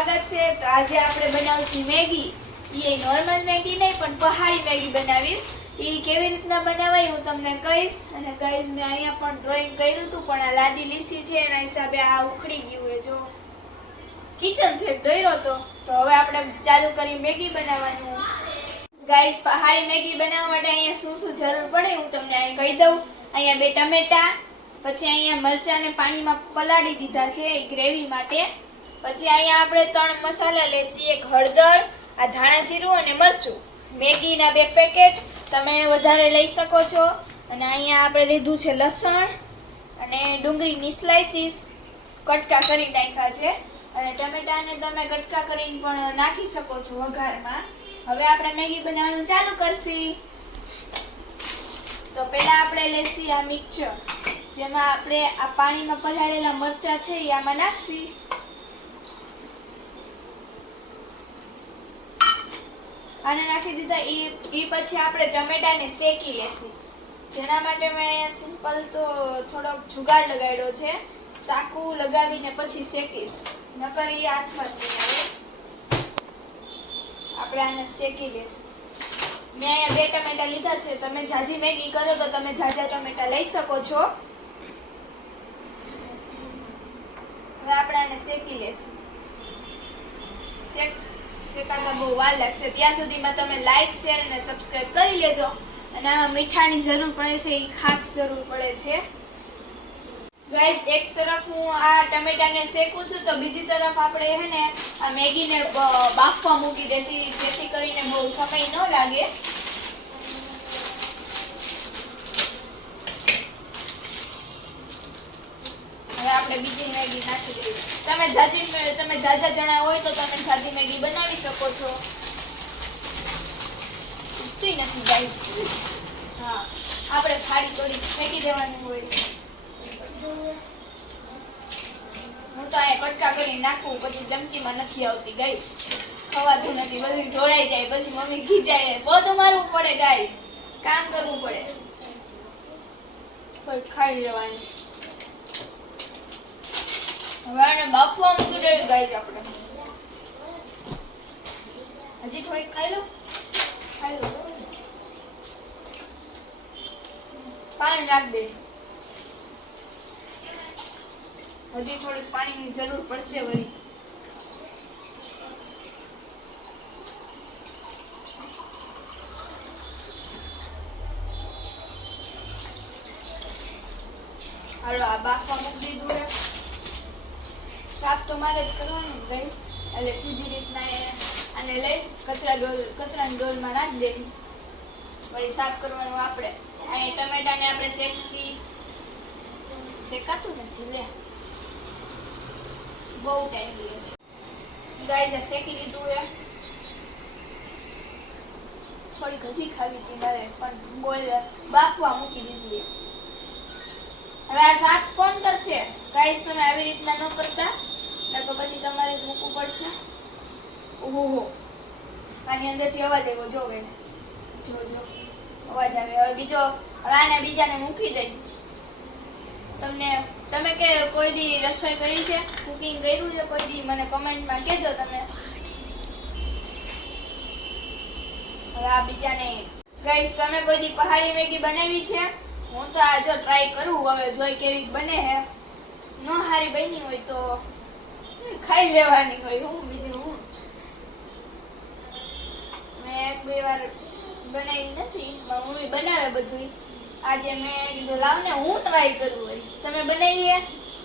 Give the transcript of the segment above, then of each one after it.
સ્વાગત છે। તો આજે આપણે બનાવશું મેગી। એ નોર્મલ મેગી નહીં પણ પહાડી મેગી બનાવીશ। એ કેવી રીતના બનાવાય હું તમને કહીશ। અને ગાઈસ મેં અહીંયા પણ ડ્રોઈંગ કર્યું હતું પણ આ લાદી લીસી છે એના હિસાબે આ ઉખડી ગયું છે। જો કિચન સેટ દોર્યો તો હવે આપણે ચાલુ કરી મેગી બનાવવાનું। ગાઈસ પહાડી મેગી બનાવવા માટે અહીંયા શું જરૂર પડે હું તમને અહીં કહી દઉં। અહીંયા 2 ટમેટા, પછી અહીંયા મરચાંને પાણીમાં પલાળી દીધા છે એ ગ્રેવી માટે। પછી અહીંયા આપણે 3 મસાલા લેશી, એક હળદર, આ ધાણા જીરું અને મરચું। મેગીના 2 પેકેટ તમે વધારે લઈ શકો છો। અને અહીંયા આપણે લીધું છે લસણ અને ડુંગળીની સ્લાઇસીસ કટકા કરી નાખ્યા છે। અને ટમેટાને તમે કટકા કરીને પણ નાખી શકો છો વઘારમાં। હવે આપણે મેગી બનાવવાનું ચાલુ કરશી। તો પહેલા આપણે લેશી આ મિક્સર, જેમાં આપણે આ પાણીમાં પલાળેલા મરચાં છે એ આમાં નાખશી। આને નાખી દીધા એ પછી આપણે ટમેટાને શેકી લેશી। જેના માટે મેં અહીંયા સિમ્પલ તો થોડોક જુગાડ લગાડ્યો છે, ચાકુ લગાવીને પછી શેકીશ, નકર એ હાથમાં જ નહીં આવે। આપણે આને શેકી લેશી। મેં અહીંયા 2 ટમેટા લીધા છે, તમે ઝાઝી મેગી કરો તો તમે ઝાઝા ટમેટા લઈ શકો છો। હવે આપણે આને શેકી લેશું। શેકાતા બહુ વાર લાગશે, ત્યાં સુધીમાં તમે લાઈક, શેર અને સબસ્ક્રાઇબ કરી લેજો। અને આમાં મીઠાની જરૂર પડે છે, એ ખાસ જરૂર પડે છે। ગાઈસ એક તરફ હું આ ટમેટાને શેકું છું તો બીજી તરફ આપણે હે ને આ મેગીને બાફવા મૂકી દેશી, જેથી કરીને બહુ સમય ન લાગે। હવે આપણે બીજી મેગી નાખી દઈએ। તમે ઝાઝા જણા હોય તો તમે ઝાઝી મેગી બનાવી શકો છો। ઉઠતી નથી ગાઈસ। હા, આપણે થાળી થોડી ફેંકી દેવાની હોય। હું તો અહીંયા કટકા કરી નાખું, પછી ચમચીમાં નથી આવતી ગાઈસ, ખવાતું નથી, બધું ઢોળાઈ જાય, પછી મમ્મી ખીજાય, બધું મારવું પડે ગાઈસ, કામ કરવું પડે, કોઈ ખાઈ લેવાની। હવે આને બાફવા મૂકી દેવી ગાઈસ આપણે। હજી થોડીક ખાઈ લો। પાણી નાખ દે, હજી થોડીક પાણીની જરૂર પડશે વળી। હાલો આ બાફવા મૂકી દીધું છે। સાફ તો મારે જ કરવાનું ગાઈસ, એટલે સીધી રીતના આને લઈ કચરાની ડોલમાં નાખી દેવી, વળી સાફ કરવાનું આપણે। અહીં ટમેટાને આપણે શેકાતું નથી લે, બહુ ટાઈમ લે છે ગાઈસ। આ શેકી લીધું છે, થોડીક હજી ખાવી હતી મારે પણ બાફવા મૂકી દીધું છે। હવે આ શાક કોણ કરશે ગાઈસ? તમે આવી રીતના ન કરતા, નકર પછી તમારે જ મૂકવું પડશે। ઓહો, આની અંદરથી અવાજ આવ્યો, જો ગાઈસ, જો અવાજ આવે। હવે બીજો, હવે આને બીજાને મૂકી દઈ। તમે કે કોઈ દી રસોઈ કરી છે, કુકિંગ કર્યું છે કોઈ દી, મને કમેન્ટમાં કહેજો તમે। હવે આ બીજાને ગાઈસ, તમે કોઈ દી પહાડી મેગી બનાવી છે? હું તો આ જો ટ્રાય કરું, હવે જોઈ કેવી બને હે। ન હારી બની હોય તો ખાઈ લેવાની હોય, હું બીજું હું મેં 1-2 વાર બનાવી નથી, મારી મમ્મી બનાવે બધું। આજે મેં કીધું લાવ ને હું ટ્રાય કરું વળી। તમે બનાવી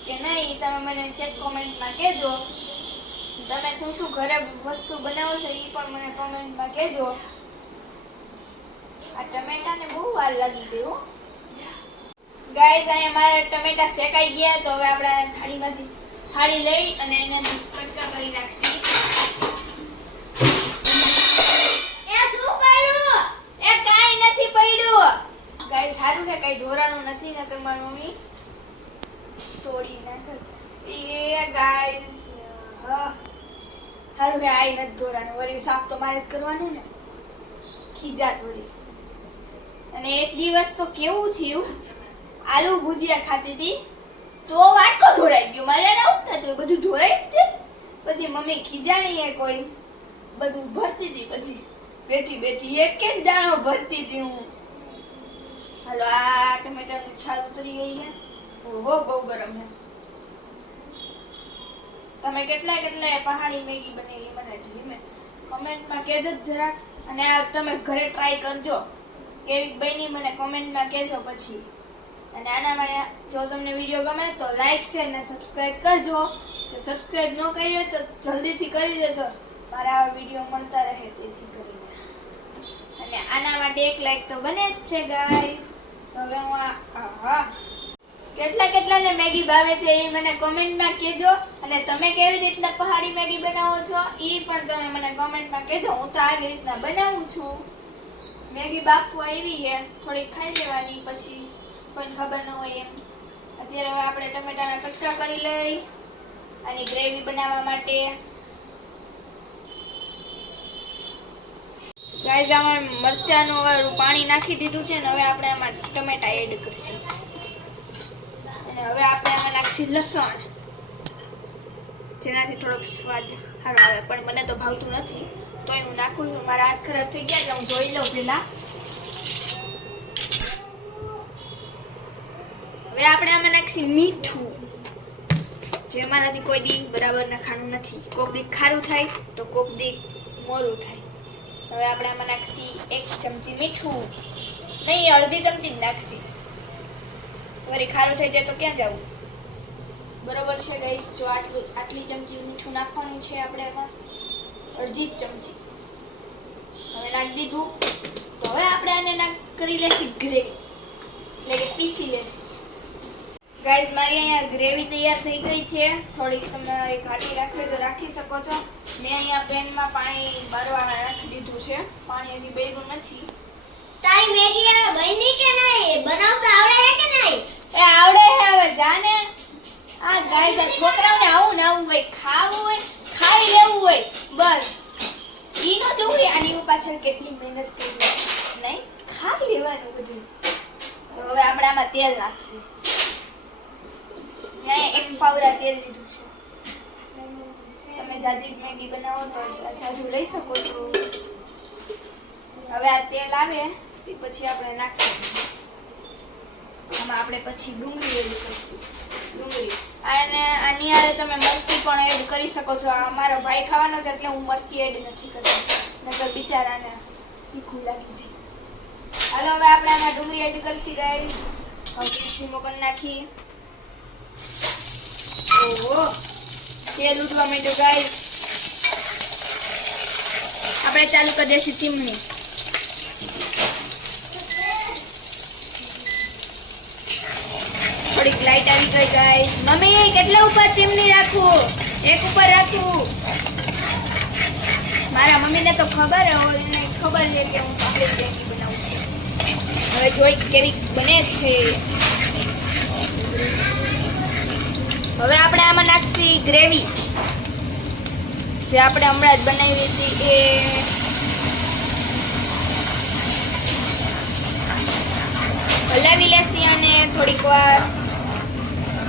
કે નહીં તમે મને ચેક કોમેન્ટમાં કહેજો। તમે શું ઘરે વસ્તુ બનાવો છો એ પણ મને કોમેન્ટમાં કહેજો। આ ટમેટાને બહુ વાર લાગી ગઈ હો ગાઈસ। અહીંયા મારા ટમેટા શેકાઈ ગયા, તો હવે આપણે થાળીમાંથી થાળી લઈ અને એને કટકા કરી નાખીએ। ગાઈસ સારું છે કઈ ઢોરાનું નથી, ને તમારી મમ્મી તોડી નાખે એ ગાઈસ। સારું છે આઈ નથી ઢોરાનું, વળી સાફ તો મારે જ કરવાનું ને, ખીજા થોડી। અને એક દિવસ તો કેવું થયું, આલુ ભુજિયા ખાતી હતી તો વાટકો ઢોળાઈ ગયો, મારે આવું થતું બધું ઢોળાઈ જ છે। પછી મમ્મી મમ્મી ખીજાણી હે કોઈ બધું ભરતી હતી પછી બેઠી બેઠી એક એક દાણો ભરતી હતી હું. હાલો આ ટમેટાની છાલ ઉતરી ગઈ છે. ઓહો બહુ ગરમ છે. તમે કેટલાય પહાડી મેગી બનાવી મને જીમે કમેન્ટમાં કહેજો જરાક. અને આ તમે ઘરે ટ્રાય કરજો કેવી બની મને કમેન્ટમાં કહેજો પછી. અને આના માટે જો તમને વિડીયો ગમે તો લાઈક શેર અને સબસ્ક્રાઇબ કરજો. જો સબસ્ક્રાઇબ ન કરી હોય તો જલ્દીથી કરી દેજો મારા આ વિડીયો મળતા રહે તેથી કરીને. અને આના માટે એક લાઈક તો બને જ છે ગાઈસ. હવે હું કેટલાને મેગી ભાવે છે એ મને કોમેન્ટમાં કહેજો. અને તમે કેવી રીતના પહાડી મેગી બનાવો છો એ પણ તમે મને કોમેન્ટમાં કહેજો. હું તો આવી રીતના બનાવું છું. મેગી બાફવા આવી છે થોડીક ખાઈ લેવાની પછી કોઈ ખબર ન હોય એમ. અત્યારે હવે આપણે ટમેટાના કટકા કરી લઈ આની ગ્રેવી બનાવવા માટે. ગાઈસ આમાં મરચાંનું પાણી નાખી દીધું છે ને હવે આપણે આમાં ટમેટા એડ કરશું. અને હવે આપણે આમાં નાખશું લસણ જેનાથી થોડોક સ્વાદ સારો આવે. પણ મને તો ભાવતું નથી તોય હું નાખું છું. મારા હાથ ખરાબ થઈ ગયા એટલે હું જોઈ લઉં પહેલા. હવે આપણે આમાં નાખશું મીઠું જે મારાથી કોઈ દી બરાબર નાખવાનું નથી. કોક દી ખારું થાય તો કોક દી મોરું થાય. હવે આપણે આમાં નાખશી 1 ચમચી મીઠું નહીં અડધી ચમચી જ નાખશી. વળી ખારું થઈ જાય તો ક્યાં જવું. બરોબર છે ગાઈસ. જો આટલી ચમચી મીઠું નાખવાનું છે આપણે એમાં અડધી ચમચી. હવે નાખી દીધું તો હવે આપણે આને કરી લેશું ગ્રેવી એટલે કે પીસી લેશું. ગાઈસ મારી અહીંયા ગ્રેવી તૈયાર થઈ ગઈ છે. થોડીક તમે ઘાટી રાખવી તો રાખી શકો છો. મેં અહીંયા પેનમાં પાણી બારવા રાખી દીધું છે. પાણી હજી બળ્યું નથી. તારી મેગી હવે બની કે નહીં? બનાવતા આવડે છે કે નહીં? એ આવડે છે હવે જાને. આ ગાઈસ આ છોકરાઓને આવું ના આવું હોય ખાવું હોય ખાઈ લેવું હોય બસ ઈ ન જોવું આની પાછળ કેટલી મહેનત કરી નહીં ખાઈ લેવાનું બધું. તો હવે આપણે આમાં તેલ નાખશું. મેં 1 પાવડા તેલ લીધું છે. તમે જાજી મેગી બનાવો તો જાજુ લઈ શકો છો. હવે આ તેલ આવે તે પછી આપણે નાખશું. આમાં આપણે પછી ડુંગળી એડ કરીશું. ડુંગળી અને આની હારે તમે મરચી પણ એડ કરી શકો છો. આ મારો ભાઈ ખાવાનો છે એટલે હું મરચી એડ નથી કરતી નકર બિચારાને તીખું લાગી જાય. હાલો હવે આપણે આમાં ડુંગળી એડ કરશી ગાઈસ. હવે ધીમો કરી નાખી. ઓહો તેલ ઉડવા માંડ્યું ગાઈસ. આપણે ચાલુ કરી દઈશું ચીમની. થોડીક લાઈટ આવી ગઈ ગાઈસ. મમ્મી કેટલા ઉપર ચીમની રાખું? 1 ઉપર રાખું. મારા મમ્મીને તો ખબર હોય એને ખબર છે કે હું આપણે મેગી બનાવું છું. હવે જોઈ કેવી બને છે. હવે આપણે આમાં નાખશી ગ્રેવી જે આપણે હમણાં જ બનાવી હતી એ. હલાવી લેશી અને થોડીક વાર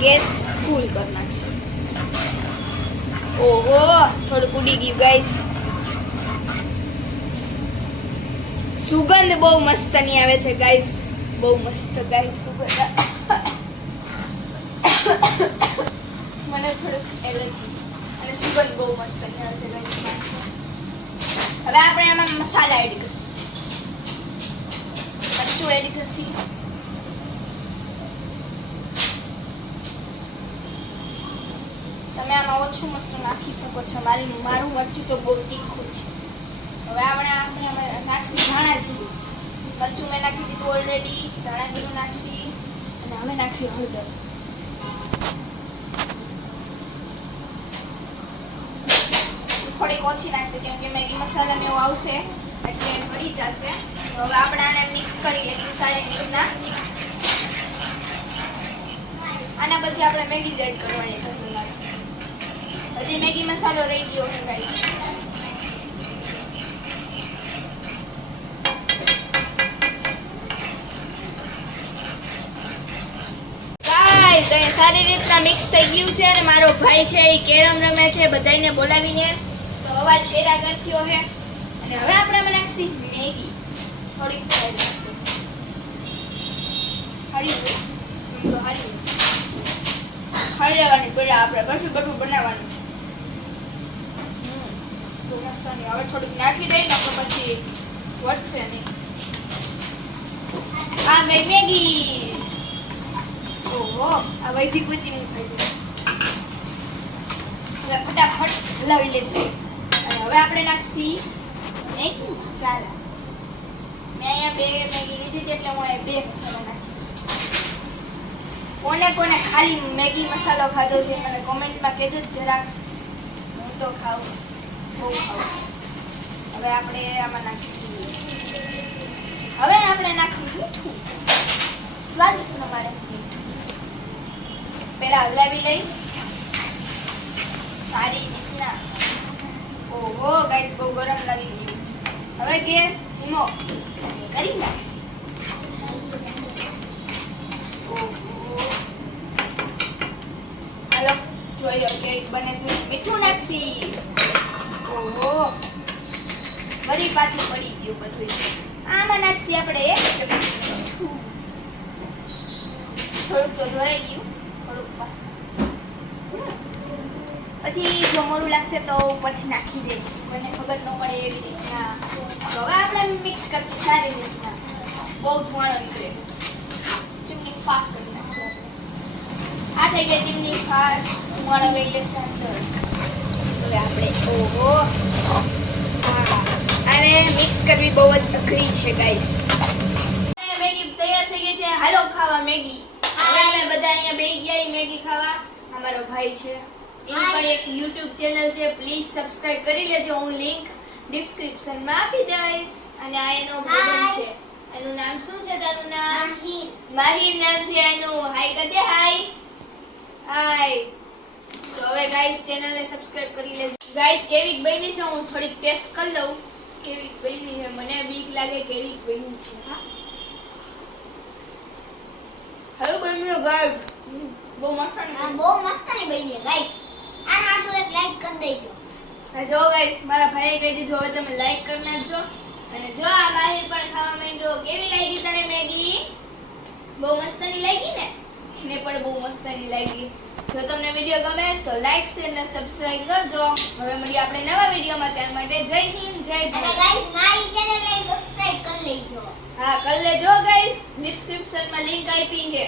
ગેસ ફૂલ કરી નાખશી. ઓહો થોડુંક ઉડી ગયું ગાઈસ. સુગંધ બહુ મસ્તની આવે છે ગાઈસ. બહુ મસ્ત ગાઈસ સુગંધ. મને થોડુંક એલર્જી અને સુગંધ બહુ મસ્ત આવે છે ગાઈસ. હવે આપણે આમાં મસાલા એડ કરીશું. મરચું એડ કરીશું. તમે આમાં ઓછું મરચું નાખી શકો છો. મારું મરચું તો બહુ તીખું છે. હવે આપણે નાખશી ધાણા જીરું. મરચું મેં નાખી દીધું ઓલરેડી. ધાણા જીરું નાખશી અને હવે નાખશી હળદર. થોડીક ઓછી નાખશે કેમ કે મેગી મસાલા એવું આવશે એટલે ભરી જશે. હવે આપણે આને મિક્સ કરી લઈશું સારી રીતના. આના પછી આપણે મેગી જ એડ કરવાની છે. હજી મેગી મસાલો રહી ગયો છે ગાઈસ. સારી રીતના મિક્સ થઈ ગયું છે અને મારો ભાઈ છે એ કેરમ રમે છે બધાને બોલાવીને તો અવાજ કર્યા કરખ્યો છે અને હવે આપણે બનાવીશું મેગી થોડીક ખાઈ લેવાની પહેલા આપણે પછી બધું બનાવવાનું તો મસ્તની હવે થોડીક નાખી દઈએ તો પછી વધશે નહીં આ ગઈ મેગી ઓહો આ વૈધી કુચી નહીં ખાઈ જાય હવે ફટાફટ હલાવી લેશું અને હવે આપણે નાખશી મેગી મસાલા મેં અહીંયા 2 મેગી લીધી છે એટલે હું અહીંયા 2 મસાલા નાખીશ કોને ખાલી મેગી મસાલો ખાધો છે મને કોમેન્ટમાં કહેજો જરાક હું તો ખાઉં બહુ ખાઉં હવે આપણે આમાં નાખીશું હવે આપણે નાખીશું મીઠું સ્વાદિષ્ટ પ્રમાણે મીઠું પહેલા હલાવી લઈ સારી રીતના ઓહો ગાઈસ બહુ ગરમ લાગી ગયું હવે ગેસ ધીમો કરી નાખ હાલો જોઈએ કેક બને છે મીઠું નાખી ઓહો વળી પાછું પડી ગયું બધું આમાં નાખી આપણે 1 ચમચી મીઠું થોડુંક તો ઢોળાઈ ગયું થોડુંક પછી જો મોડું લાગશે તો પછી નાખી દઈશ મને ખબર ન પડે એવી રીતના તો હવે આપણે મિક્સ કરશું સારી રીતના બહુ ધુવાણો નીકળે ચીમની ફાસ્ટ કરી નાખશું આપણે આ થઈ ગઈ ચીમની ફાસ્ટ ધુવાણો ગઈ લેશે અંદર હવે આપણે ઓહો આને મિક્સ કરવી બહુ જ અઘરી છે ગાઈસ મેગી તૈયાર થઈ ગઈ છે હાલો ખાવા મેગી હવે અમે બધા અહીંયા બેસી ગયા મેગી ખાવા અમારો ભાઈ છે એની પણ એક YouTube ચેનલ છે પ્લીઝ સબસ્ક્રાઇબ કરી લેજો હું લિંક ડિસ્ક્રિપ્શનમાં આપી દઈશ અને આ એનો ભાઈ છે એનું નામ શું છે તારું નામ માહિર નામ છે એનું હાય કરી દે હાય તો હવે ગાઈસ ચેનલને સબસ્ક્રાઇબ કરી લેજો ગાઈસ કેવી બની છે હું થોડીક ટેસ્ટ કરી લઉં કેવી બની છે મને બીક લાગે કેવી બની છે હા હેલો બન્યો ગાઈસ બહુ મસ્ત ની બની ગાઈસ આ હાટુ એક લાઈક કરી દેજો જો ગાઈસ મારા ભાઈએ કહી દીધું હવે તમે લાઈક કરી નાખજો અને જો આ માહિર પણ ખાવા માંડ્યો કેવી લાગી તને મેગી બહુ મસ્તની લાગી ને મને પણ બહુ મસ્તની લાગી જો તમને વિડિયો ગમે તો લાઈક શેર અને સબસ્ક્રાઇબ કરજો હવે મળીએ આપણે નવા વિડિયોમાં ત્યાર માટે જય હિન્દ જય ભારત અને ગાઈસ મારી ચેનલને સબસ્ક્રાઇબ કરી લેજો હા કરી લેજો ગાઈસ ડિસ્ક્રિપ્શનમાં લિંક આપી છે